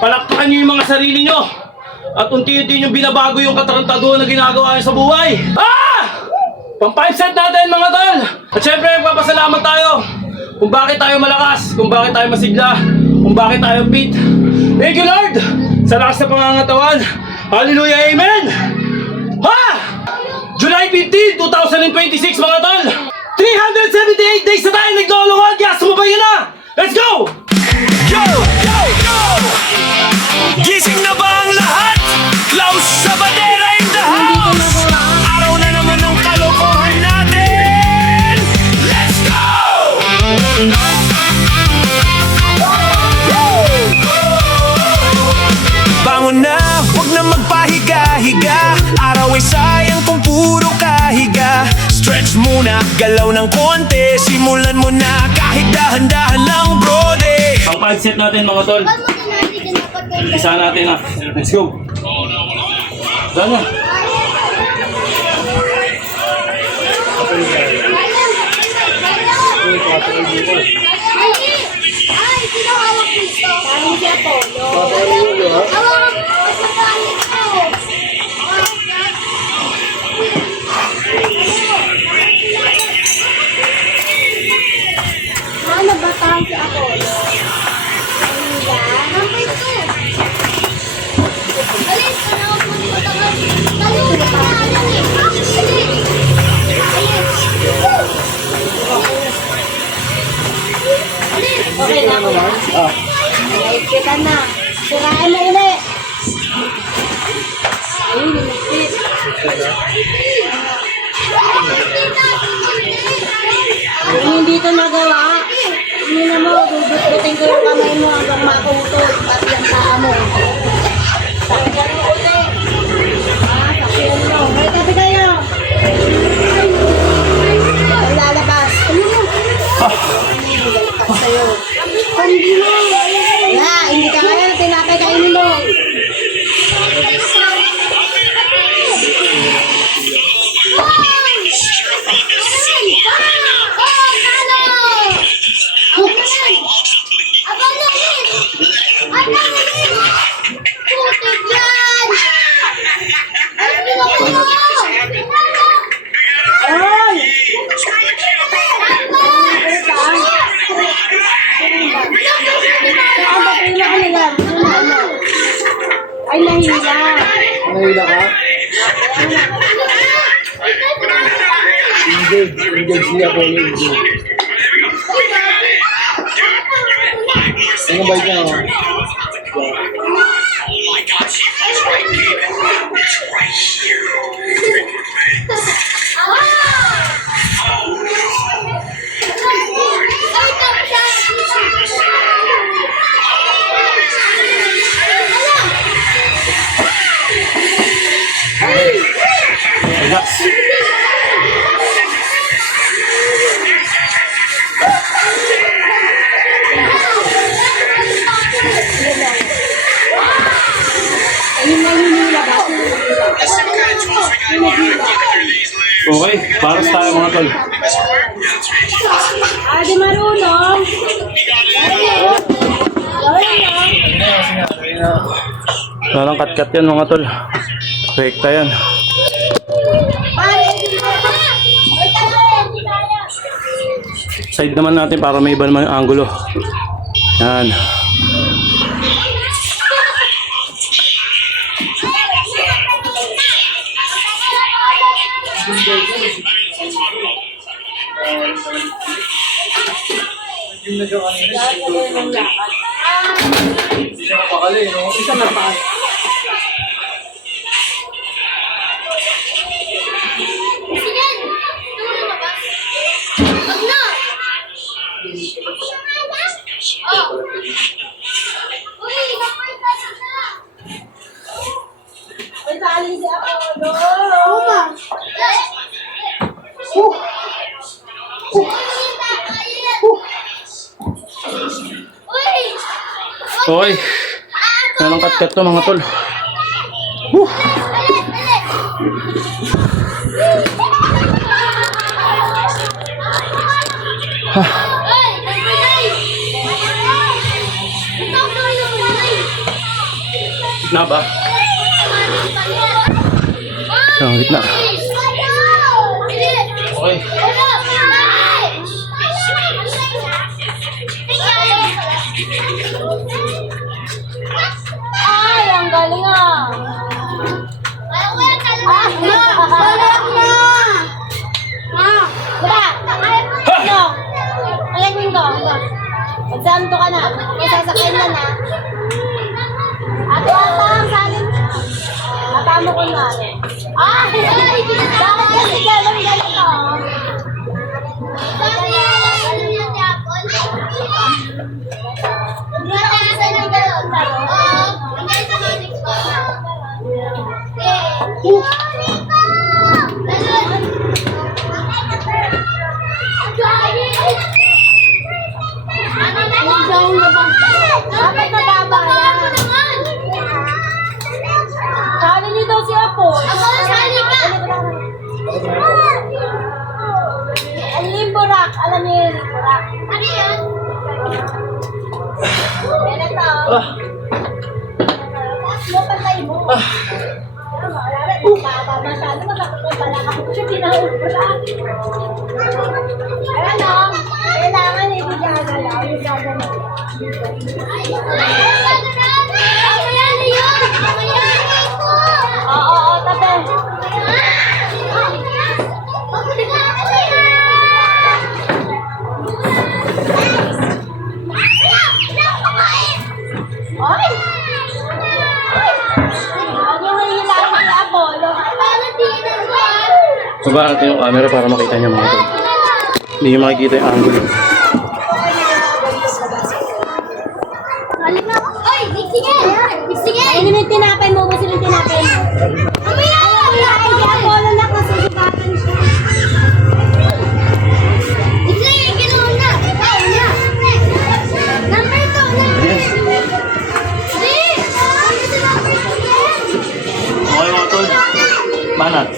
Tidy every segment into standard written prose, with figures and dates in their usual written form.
Palakpakan nyo yung mga sarili nyo. At unti-unti nyo binabago yung katarantaduhan na ginagawa nyo sa buhay. Pang 5 set natin mga tol. At syempre magpapasalamat tayo kung bakit tayo malakas, kung bakit tayo masigla, kung bakit tayo fit. Thank you Lord sa lakas na pangangatawan. Hallelujah, amen. July 15, 2026 mga tol. 378 days na tayo naglulungad. Kaya sumabay na. Let's go! Yo! Yo! Yo! Gising na ba ang lahat? Klaus sa bandera in the house! Araw na naman ng kalokohan natin! Let's go! Bangon na, huwag na magpahiga-higa. Araw ay sayang kung puro kahiga. Stretch muna, galaw ng konti. Simulan mo na kahit dahan-dahan lang, brode. Pang 5 set natin mga tol. Isa natin na. Let's go. Sana. Ano ba tawag si Apollo? Okay na ako. Kita na. Sirain mo ulit. Ayun, nilipit. Kung hindi ito magawa, hindi na mo, bubutin ko yung kamay mo hanggang makutol, pati ang paa mo. Sakyan mo ulit. Sakyan mo. May tabi kayo. Ang lalabas. Ano mo? Lalabas sa'yo. Hindi mo. Wala, hindi ka kaya na tinapay kainin mo. Ay, nahila. Nahila ka? Engage niya po yun. Ano ba ito? Okay, paras tayo mga tol. Di marunong. Walang kat-kat yan mga tol. Rekta yan. Side naman natin para may iba naman yung angulo. Yan. Isa na pa. Okay. Walang kat-kat to mga tol. Gitna ba? Gitna. Okay. Ay, ang galing ah. Ano? Alagin ko. Magsanto ka na. May sasakyan na na. Atang, salin. Atamo ko na. Bakit kasi galang ganito? Dapat mababa yan. Salin niyo daw si Apo. Ang limburak. Alam niyo yung limburak. Ano yan? Ganito. Mo patay mo. Masyado makakapala ako kasi pinaubra. Ano? Kailangan hindi gagalaw. Yung gagalaw. Oo, tabi. Ay! Ano yung hihilahin ni Apollo? Baba natin yung camera para makita niya mga tol. Hindi niyo makikita yung angle. Ay, naman tinapay mo. Gusto yung tinapay mo. Ay, si Apollo na kasi sukatan siya. Okay mga tol. Manat.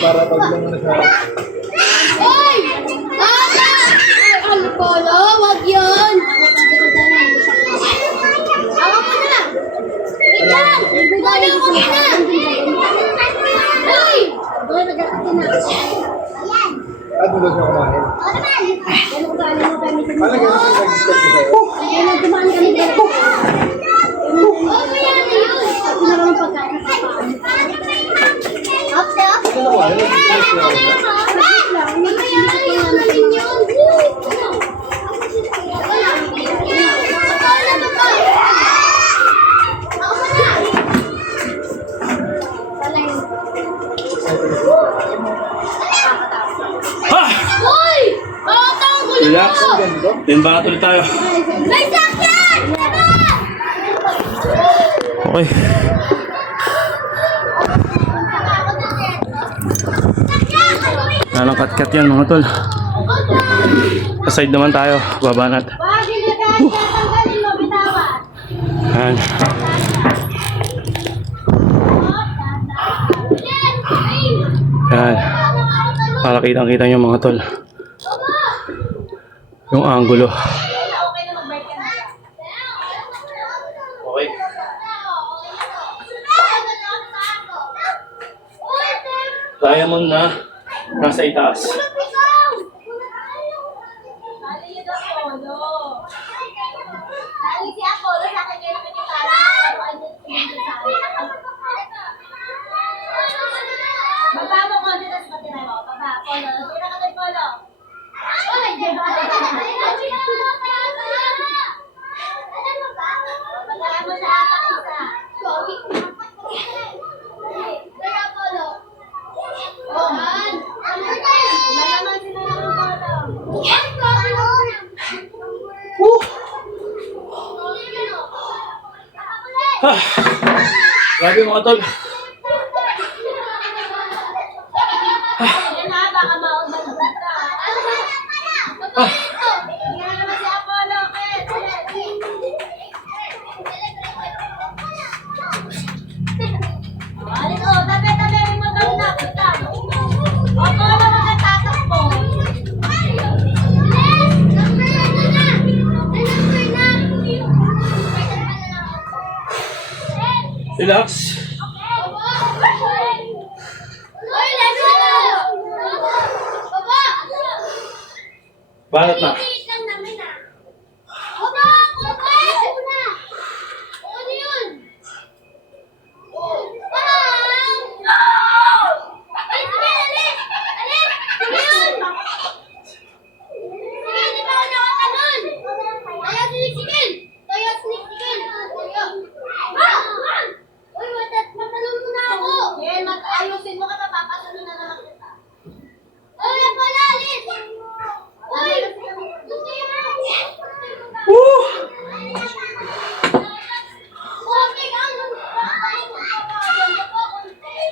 Para pag lang na sa... Polo, wag yun. Awa mo na. Ikan! Polo, wag na. Uy! Uy, magkakatin na. Ayan. At mo daw siya kumain. O naman. Ano ko galing mo kami sa Paano ganun yung nag-start ko sa'yo? Ayan, nagdumaan kami dito. Oh, kaya na yun. Ako na lang pagkain sa paan. After? Ano na kumain? Nag-start ko na. Ha! Relax. Then baka tuloy tayo. Okay. Nalang kat-kat yan mga tol. Sa side naman tayo. Baba natin. Yan. Yan. Para kitang-kita nyo mga tol. Yung angulo. Okay. Diamond na nasa itaas. Baba mo konti, tapos matira mo. Baba, Polo. Tira ka kay Polo. Babala mo sa apak isa. Tira, Polo. Oh. Wala naman sila ng Polo. Grabe mga tol. Yan na, baka maumagod ka. Tingnan naman si Apollo. Alis, tabi mo daw na. Apollo, Relax. Balat na. Ayusin mo ka na, papasalo na naman kita. Ay, pala, Liz! Ay! Woo!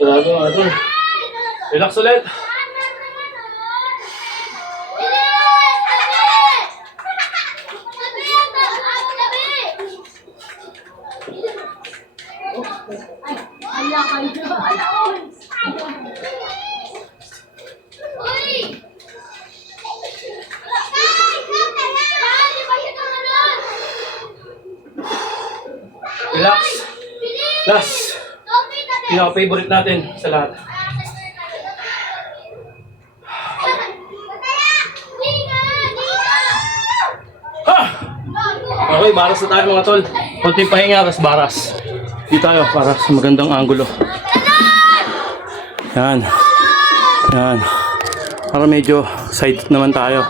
Grabe mga tol. Relax ulit. Relax. Last. Pinaka-favorite natin sa lahat. Ha! Okay, baras na tayo mga tol. Konting pahinga, tas baras. Dito tayo para sa magandang angulo. Yan. Yan. Para medyo side naman tayo.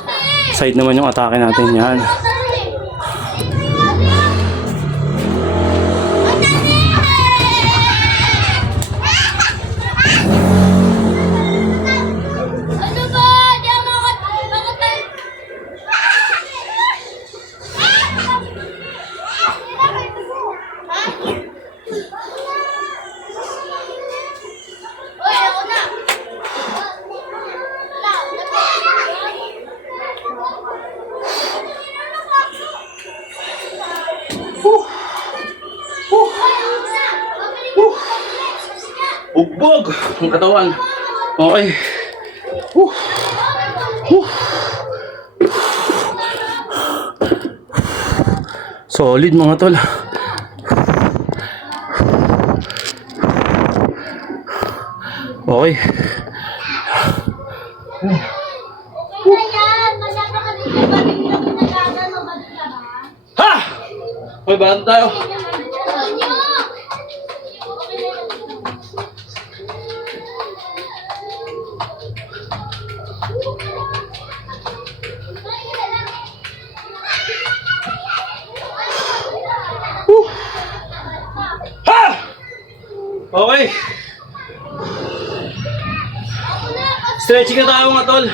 Side naman yung atake natin. Yan. Ano ba? Di ako makatal. Hoy, ako na. Bugbog ang katawan. Okay. Woo. Woo. Solid mga tol. Okay. Ha! Okay, bahan tayo. Ha! Okay. Stretching na tayo mga tol.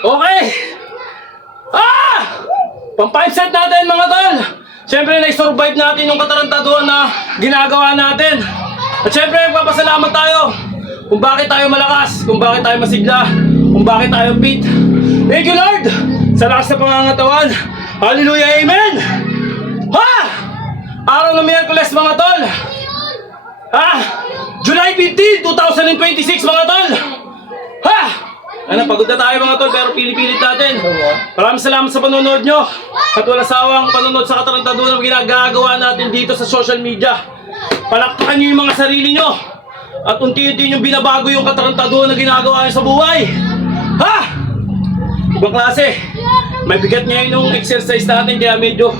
Okay! Pang 5 set natin mga tol! Siyempre na-survive natin yung katarantaduhan na ginagawa natin. At siyempre magpapasalamat tayo kung bakit tayo malakas, kung bakit tayo masigla, kung bakit tayo fit. Thank you Lord! Sa lakas na pangangatawan. Hallelujah! Amen! Ha! Araw ng Miyerkules mga tol! Ha! July 15, 2026 mga tol! Ha! Ano, pagod na tayo mga tol, pero pili-pilit natin. Maraming salamat sa panonood nyo. At walang sawang panonood sa katarantaduhan na ginagawa natin dito sa social media. Palakpakan nyo yung mga sarili nyo. At unti-unti yung binabago yung katarantaduhan na ginagawa niyo sa buhay. Ha? Ibang klase. May bigat ngayon yung exercise natin kaya medyo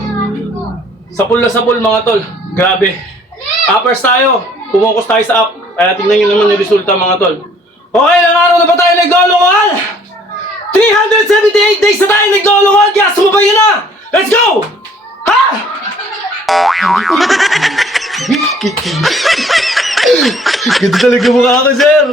sapul na sapul mga tol. Grabe. Uppers tayo. Pumokus tayo sa up. Kaya tingnan nyo naman yung resulta mga tol. Okay, ilang araw na ba tayo naglolongan? 378 days na tayo naglolongan. Kaya sumabay ka na. Let's go! Ha? Ganda talaga mukha ako, sir.